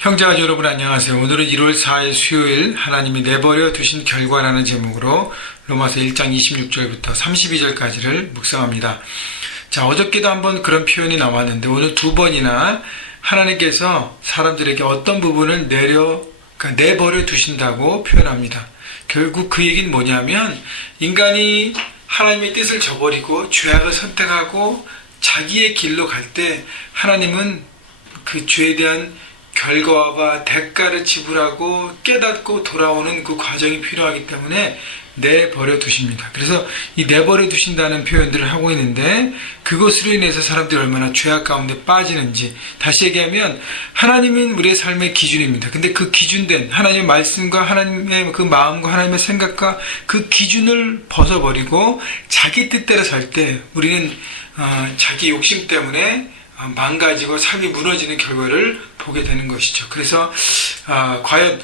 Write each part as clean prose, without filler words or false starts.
형제와 여러분 안녕하세요. 오늘은 1월 4일 수요일 하나님이 내버려 두신 결과라는 제목으로 로마서 1장 26절부터 32절까지를 묵상합니다. 자, 어저께도 한번 그런 표현이 나왔는데 오늘 두 번이나 하나님께서 사람들에게 어떤 부분을 내버려 두신다고 표현합니다. 결국 그 얘기는 뭐냐면 인간이 하나님의 뜻을 저버리고 죄악을 선택하고 자기의 길로 갈 때 하나님은 그 죄에 대한 결과와 대가를 지불하고 깨닫고 돌아오는 그 과정이 필요하기 때문에 내버려 두십니다. 그래서 이 내버려 두신다는 표현들을 하고 있는데 그것으로 인해서 사람들이 얼마나 죄악 가운데 빠지는지, 다시 얘기하면 하나님은 우리의 삶의 기준입니다. 근데 그 기준된 하나님의 말씀과 하나님의 그 마음과 하나님의 생각과 그 기준을 벗어버리고 자기 뜻대로 살 때 우리는 자기 욕심 때문에 망가지고 삶이 무너지는 결과를 보게 되는 것이죠. 그래서 과연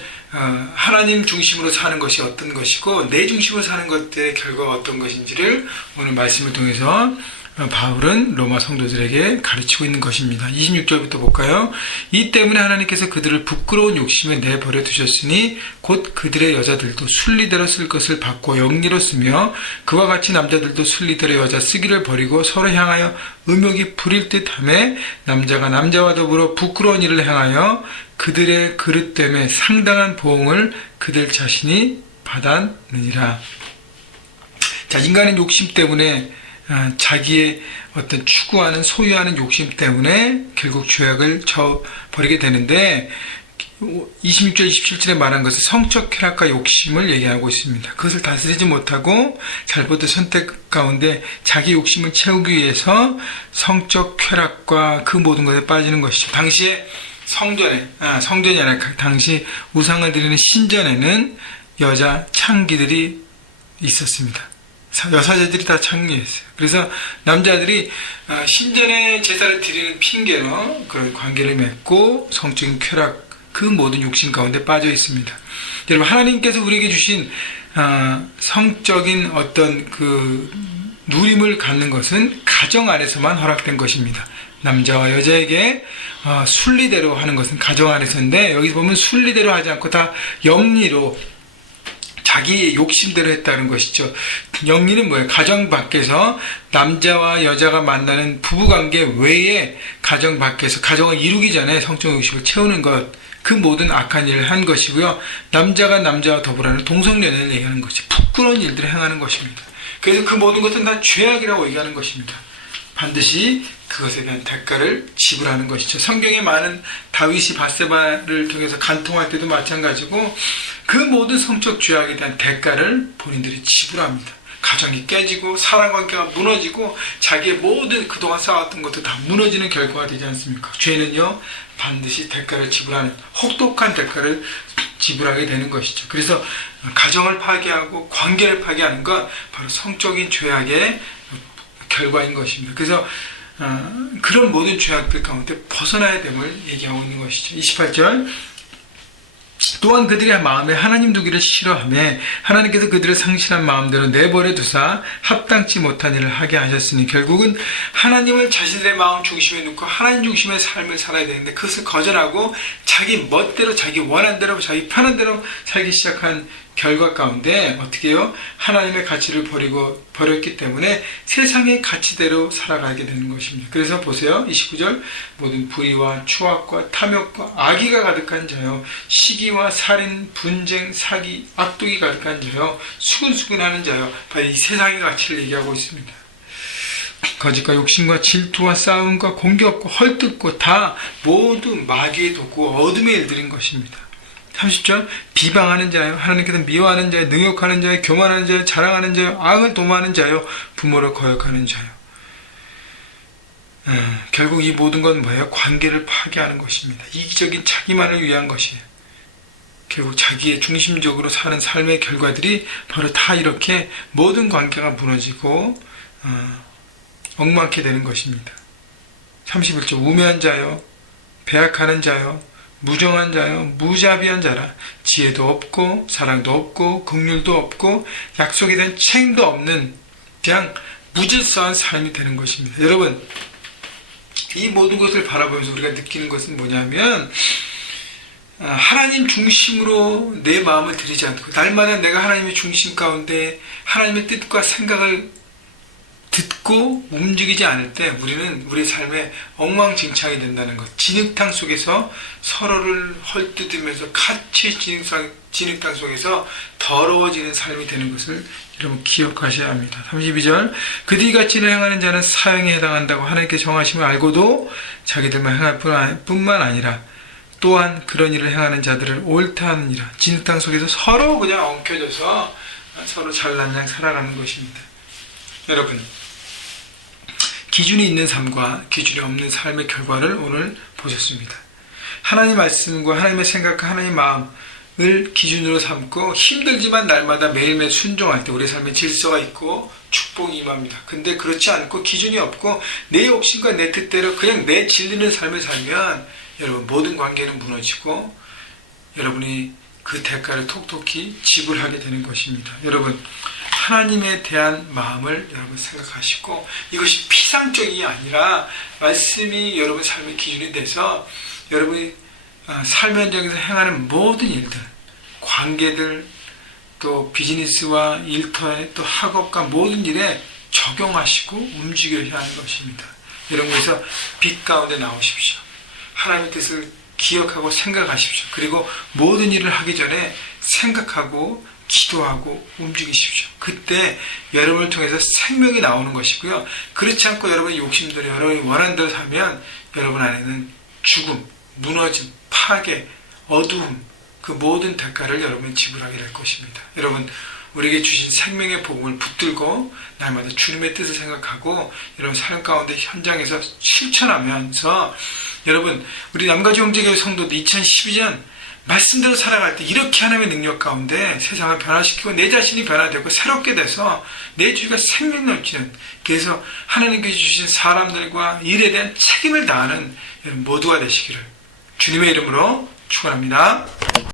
하나님 중심으로 사는 것이 어떤 것이고 내 중심으로 사는 것들의 결과가 어떤 것인지를 오늘 말씀을 통해서 바울은 로마 성도들에게 가르치고 있는 것입니다. 26절부터 볼까요? 이 때문에 하나님께서 그들을 부끄러운 욕심에 내버려 두셨으니 곧 그들의 여자들도 순리대로 쓸 것을 받고 영리로 쓰며 그와 같이 남자들도 순리대로 여자 쓰기를 버리고 서로 향하여 음욕이 부릴 듯하며 남자가 남자와 더불어 부끄러운 일을 행하여 그들의 그릇 때문에 상당한 보응을 그들 자신이 받았느니라. 자, 인간은 욕심 때문에 자기의 어떤 추구하는 소유하는 욕심 때문에 결국 죄악을 저버리게 되는데 26절 27절에 말한 것은 성적 쾌락과 욕심을 얘기하고 있습니다. 그것을 다스리지 못하고 잘못된 선택 가운데 자기 욕심을 채우기 위해서 성적 쾌락과 그 모든 것에 빠지는 것이죠. 당시에 성전이 아니라 당시 우상을 드리는 신전에는 여자 창기들이 있었습니다. 여사제들이 다 창리했어요. 그래서 남자들이 신전에 제사를 드리는 핑계로 그런 관계를 맺고 성적인 쾌락, 그 모든 욕심 가운데 빠져 있습니다. 여러분, 하나님께서 우리에게 주신 성적인 어떤 그 누림을 갖는 것은 가정 안에서만 허락된 것입니다. 남자와 여자에게 순리대로 하는 것은 가정 안에서인데 여기 보면 순리대로 하지 않고 다 영리로 자기의 욕심대로 했다는 것이죠. 영리는 뭐예요? 가정 밖에서 남자와 여자가 만나는 부부관계 외에 가정 밖에서 가정을 이루기 전에 성적 욕심을 채우는 것, 그 모든 악한 일을 한 것이고요. 남자가 남자와 더불어는 동성연애를 얘기하는 것이 부끄러운 일들을 행하는 것입니다. 그래서 그 모든 것은 다 죄악이라고 얘기하는 것입니다. 반드시 그것에 대한 대가를 지불하는 것이죠. 성경에 많은 다윗이 밧세바를 통해서 간통할 때도 마찬가지고 그 모든 성적 죄악에 대한 대가를 본인들이 지불합니다. 가정이 깨지고 사랑관계가 무너지고 자기의 모든 그동안 쌓았던 것도 다 무너지는 결과가 되지 않습니까? 죄는요 반드시 대가를 지불하는 혹독한 대가를 지불하게 되는 것이죠. 그래서 가정을 파괴하고 관계를 파괴하는 것 바로 성적인 죄악의 결과인 것입니다. 그래서 그런 모든 죄악들 가운데 벗어나야 됨을 얘기하고 있는 것이죠. 28절 또한 그들의 마음에 하나님 두기를 싫어하며 하나님께서 그들을 상실한 마음대로 내버려 두사 합당치 못한 일을 하게 하셨으니 결국은 하나님을 자신들의 마음 중심에 놓고 하나님 중심의 삶을 살아야 되는데 그것을 거절하고 자기 멋대로 자기 원한 대로 자기 편한 대로 살기 시작한 결과 가운데 어떻게 해요? 하나님의 가치를 버렸기 때문에 세상의 가치대로 살아가게 되는 것입니다. 그래서 보세요. 29절 모든 불의와 추악과 탐욕과 악의가 가득한 자요 시기와 살인, 분쟁, 사기, 악독이 가득한 자요 수근수근하는 자요 바로 이 세상의 가치를 얘기하고 있습니다. 거짓과 욕심과 질투와 싸움과 공격과 헐뜯고 다 모두 마귀의 도구 어둠의 일들인 것입니다. 30절 비방하는 자요 하나님께서 미워하는 자요 능욕하는 자요 교만하는 자요 자랑하는 자요 악을 도모하는 자요 부모를 거역하는 자요. 결국 이 모든 건 뭐예요? 관계를 파괴하는 것입니다. 이기적인 자기만을 위한 것이에요. 결국 자기의 중심적으로 사는 삶의 결과들이 바로 다 이렇게 모든 관계가 무너지고 엉망케 되는 것입니다. 31절 우매한 자요 배약하는 자요 무정한 자요 무자비한 자라 지혜도 없고 사랑도 없고 긍휼도 없고 약속에 대한 책임도 없는 그냥 무질서한 삶이 되는 것입니다. 여러분 이 모든 것을 바라보면서 우리가 느끼는 것은 뭐냐면 하나님 중심으로 내 마음을 들이지 않고 날마다 내가 하나님의 중심 가운데 하나님의 뜻과 생각을 듣고 움직이지 않을 때 우리는 우리 삶에 엉망진창이 된다는 것. 진흙탕 속에서 서로를 헐뜯으면서 같이 진흙탕 속에서 더러워지는 삶이 되는 것을 여러분 기억하셔야 합니다. 32절 그들이 같이 행하는 자는 사형에 해당한다고 하나님께 정하심을 알고도 자기들만 행할 뿐만 아니라 또한 그런 일을 행하는 자들을 옳다 하느니라. 진흙탕 속에서 서로 그냥 엉켜져서 서로 잘난 양 살아가는 것입니다. 여러분, 기준이 있는 삶과 기준이 없는 삶의 결과를 오늘 보셨습니다. 하나님 말씀과 하나님의 생각과 하나님의 마음을 기준으로 삼고 힘들지만 날마다 매일매일 순종할 때 우리의 삶에 질서가 있고 축복이 임합니다. 근데 그렇지 않고 기준이 없고 내 욕심과 내 뜻대로 그냥 내 질리는 삶을 살면 여러분 모든 관계는 무너지고 여러분이 그 대가를 톡톡히 지불하게 되는 것입니다. 여러분 하나님에 대한 마음을 여러분 생각하시고 이것이 피상적이 아니라 말씀이 여러분 삶의 기준이 돼서 여러분이 삶 현장에서 행하는 모든 일들, 관계들, 또 비즈니스와 일터에 또 학업과 모든 일에 적용하시고 움직여야 하는 것입니다. 이런 곳에서 빛 가운데 나오십시오. 하나님의 뜻을 기억하고 생각하십시오. 그리고 모든 일을 하기 전에 생각하고 기도하고 움직이십시오. 그때 여러분을 통해서 생명이 나오는 것이고요. 그렇지 않고 여러분의 욕심대로 여러분이 원하는 대로 살면 여러분 안에는 죽음, 무너짐, 파괴, 어두움 그 모든 대가를 여러분이 지불하게 될 것입니다. 여러분 우리에게 주신 생명의 복음을 붙들고 날마다 주님의 뜻을 생각하고 여러분 삶 가운데 현장에서 실천하면서 여러분 우리 남가주 형제교회 성도도 2012년 말씀대로 살아갈 때 이렇게 하나님의 능력 가운데 세상을 변화시키고 내 자신이 변화되고 새롭게 돼서 내 주위가 생명 넘치는 그래서 하나님께서 주신 사람들과 일에 대한 책임을 다하는 여러분 모두가 되시기를 주님의 이름으로 축원합니다.